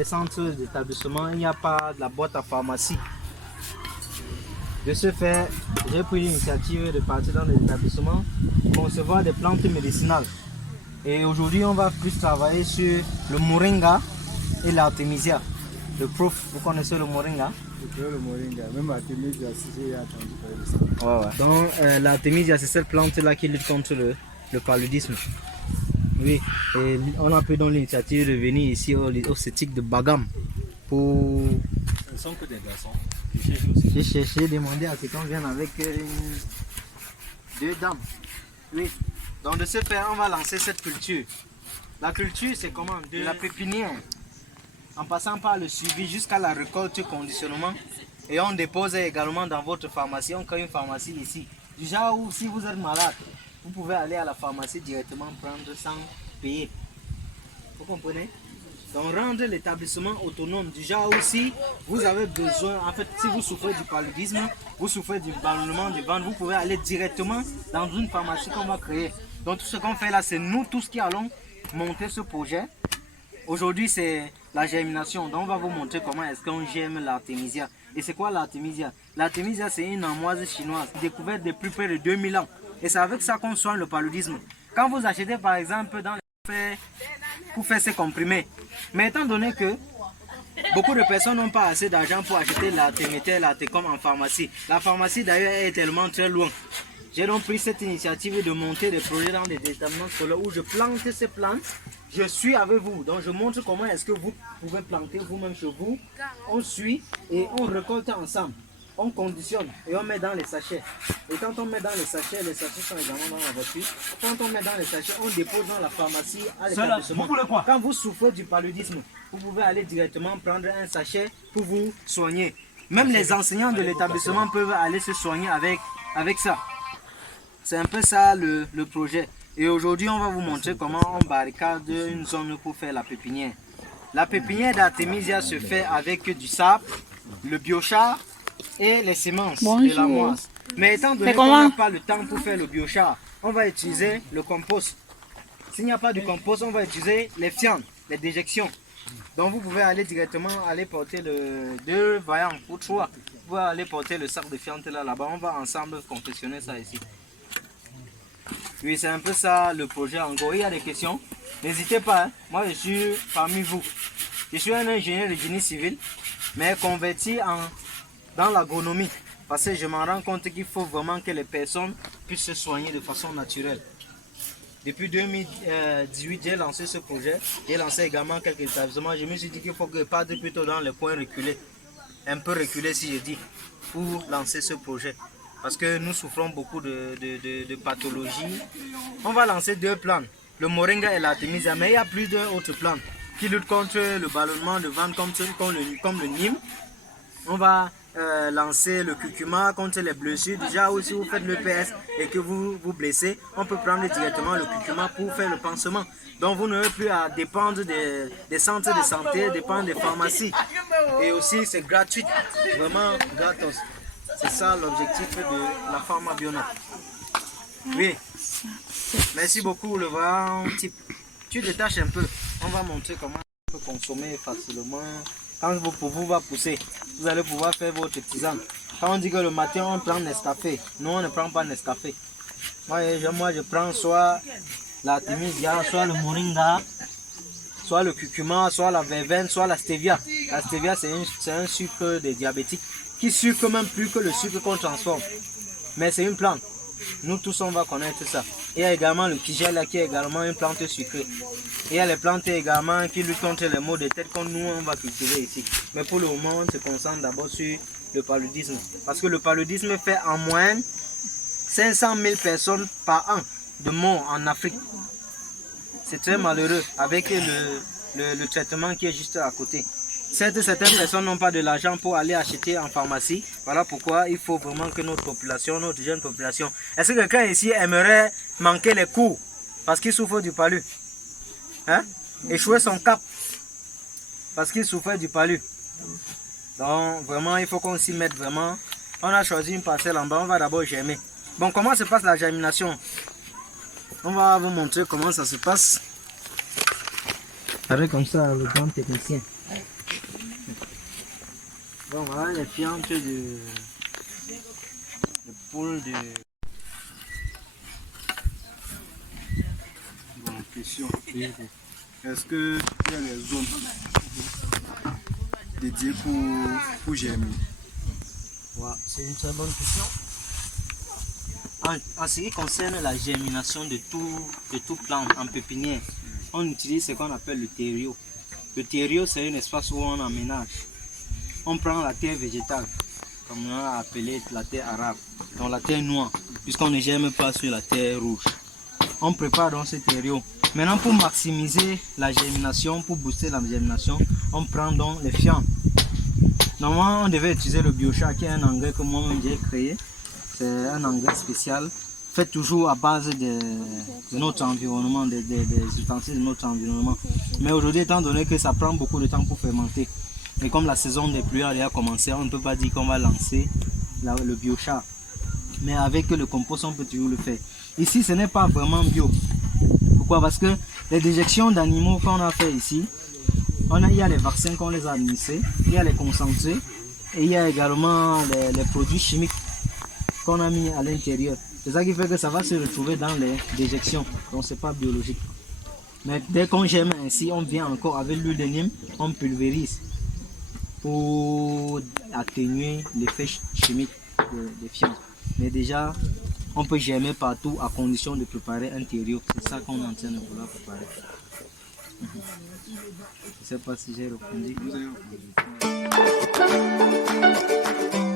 les centres d'établissement, il n'y a pas de la boîte à pharmacie. De ce fait, j'ai pris l'initiative de partir dans les établissements, concevoir des plantes médicinales. Et aujourd'hui, on va plus travailler sur le moringa et l'artémisia. Le prof, vous connaissez le moringa? Le moringa, même artémisia, si j'ai entendu parler de ça. Ouais. Donc, l'artémisia, c'est cette plante-là qui lutte contre le paludisme. Oui, et on a pris donc l'initiative de venir ici au CETIC de Bagam pour... Ce ne sont que des garçons. J'ai cherché, demandé à ce qu'on vienne avec deux dames. Oui. Donc de ce fait, on va lancer cette culture. La culture, c'est comment? De la pépinière, en passant par le suivi jusqu'à la récolte, conditionnement. Et on dépose également dans votre pharmacie. On crée une pharmacie ici. Du genre où si vous êtes malade, vous pouvez aller à la pharmacie directement prendre sans payer. Vous comprenez? Donc rendre l'établissement autonome, du genre aussi, vous avez besoin, en fait, si vous souffrez du paludisme, vous souffrez du ballonnement du ventre, vous pouvez aller directement dans une pharmacie qu'on va créer. Donc tout ce qu'on fait là, c'est nous tous qui allons monter ce projet. Aujourd'hui, c'est la germination. Donc on va vous montrer comment est-ce qu'on germe l'artémisia. Et c'est quoi l'artémisia? L'artémisia, c'est une amoise chinoise découverte depuis près de 2000 ans. Et c'est avec ça qu'on soigne le paludisme. Quand vous achetez par exemple dans les pour faire ces comprimés. Mais étant donné que beaucoup de personnes n'ont pas assez d'argent pour acheter l'artéméter, l'artécom en pharmacie. La pharmacie d'ailleurs est tellement très loin. J'ai donc pris cette initiative de monter des projets dans des établissements scolaires où je plante ces plantes. Je suis avec vous. Donc je montre comment est-ce que vous pouvez planter vous-même chez vous. On suit et on récolte ensemble. On conditionne et on met dans les sachets. Et quand on met dans les sachets sont également dans la voiture. Quand on met dans les sachets, on dépose dans la pharmacie à l'établissement. Quand vous souffrez du paludisme, vous pouvez aller directement prendre un sachet pour vous soigner. Même les enseignants de l'établissement peuvent aller se soigner avec ça. C'est un peu ça le projet. Et aujourd'hui, on va vous montrer comment on barricade une zone pour faire la pépinière. La pépinière d'artémisia se fait avec du sable, le biochar et les semences de la moisse. Mais étant donné qu'on n'a pas le temps pour faire le biochar, on va utiliser le compost. S'il n'y a pas de compost, on va utiliser les fientes, les déjections. Donc vous pouvez aller directement porter le 2 vaillants ou 3. Vous pouvez aller porter le sac de fientes là-bas. On va ensemble confectionner ça ici. Oui, c'est un peu ça le projet en gros. Il y a des questions, n'hésitez pas. Hein. Moi, je suis parmi vous. Je suis un ingénieur de génie civil, mais converti dans l'agronomie. Parce que je me rends compte qu'il faut vraiment que les personnes puissent se soigner de façon naturelle. Depuis 2018, j'ai lancé ce projet. J'ai lancé également quelques établissements. Je me suis dit qu'il faut que partir plutôt dans les coins reculés. Un peu reculés si je dis, pour lancer ce projet. Parce que nous souffrons beaucoup de pathologies. On va lancer 2 plantes, le moringa et l'artémisia, mais il y a plus d'autres plantes qui luttent contre le ballonnement de ventre comme le Nîmes. On va lancer le curcuma contre les blessures. Déjà, si vous faites le PS et que vous vous blessez, on peut prendre directement le curcuma pour faire le pansement. Donc vous n'aurez plus à dépendre des centres de santé, dépendre des pharmacies. Et aussi, c'est gratuit, vraiment gratos. C'est ça l'objectif de la PharmaBioNet. Oui. Merci beaucoup, le grand type. Tu détaches un peu. On va montrer comment on peut consommer facilement. Quand pour vous va pousser, vous allez pouvoir faire votre tisane. Quand on dit que le matin on prend Nescafé, nous on ne prend pas Nescafé. Moi je prends soit l'artémisia, soit le moringa, soit le curcuma, soit la verveine, soit la stevia. La stevia c'est un sucre des diabétiques qui sucre même plus que le sucre qu'on transforme. Mais c'est une plante. Nous tous on va connaître ça. Il y a également le kigel qui est également une plante sucrée. Il y a les plantes également qui luttent contre les maux de tête comme nous on va cultiver ici. Mais pour le moment on se concentre d'abord sur le paludisme. Parce que le paludisme fait en moyenne 500 000 personnes par an de morts en Afrique. C'est très malheureux avec le traitement qui est juste à côté. Certes, certaines personnes n'ont pas de l'argent pour aller acheter en pharmacie. Voilà pourquoi il faut vraiment que notre population, notre jeune population... Est-ce que quelqu'un ici aimerait manquer les cours parce qu'il souffre du palu? Hein? Échouer son cap parce qu'il souffrait du palu. Donc vraiment, il faut qu'on s'y mette vraiment. On a choisi une parcelle en bas, on va d'abord germer. Bon, comment se passe la germination? On va vous montrer comment ça se passe. Avec comme ça, le grand technicien. Bon, voilà les fientes de poule de... Bon, question. Est-ce qu'il y a les zones dédiées pour germer? Ouais, c'est une très bonne question. En ce qui concerne la germination de tout plant en pépinière, on utilise ce qu'on appelle le terreau. Le terreau, c'est un espace où on aménage. On prend la terre végétale, comme on a appelé la terre arabe, donc la terre noire, puisqu'on ne germe pas sur la terre rouge. On prépare donc ce terreau. Maintenant, pour maximiser la germination, pour booster la germination, on prend donc les fientes. Normalement, on devait utiliser le biochar, qui est un engrais que moi-même j'ai créé. C'est un engrais spécial, fait toujours à base de notre environnement, des ustensiles de notre environnement. Mais aujourd'hui, étant donné que ça prend beaucoup de temps pour fermenter, et comme la saison des pluies a déjà commencé, on ne peut pas dire qu'on va lancer le biochar. Mais avec le compost, on peut toujours le faire. Ici, ce n'est pas vraiment bio. Pourquoi? Parce que les déjections d'animaux qu'on a fait ici, il y a les vaccins qu'on les a administrés, il y a les concentrés, et il y a également les produits chimiques qu'on a mis à l'intérieur. C'est ça qui fait que ça va se retrouver dans les déjections. Donc c'est pas biologique. Mais dès qu'on germe ainsi, on vient encore avec l'huile de Nîmes, on pulvérise pour atténuer l'effet chimique des fientes. Mais déjà, on peut germer partout à condition de préparer un terreau. C'est ça qu'on est en train de vouloir préparer. Je ne sais pas si j'ai répondu. Vous avez répondu.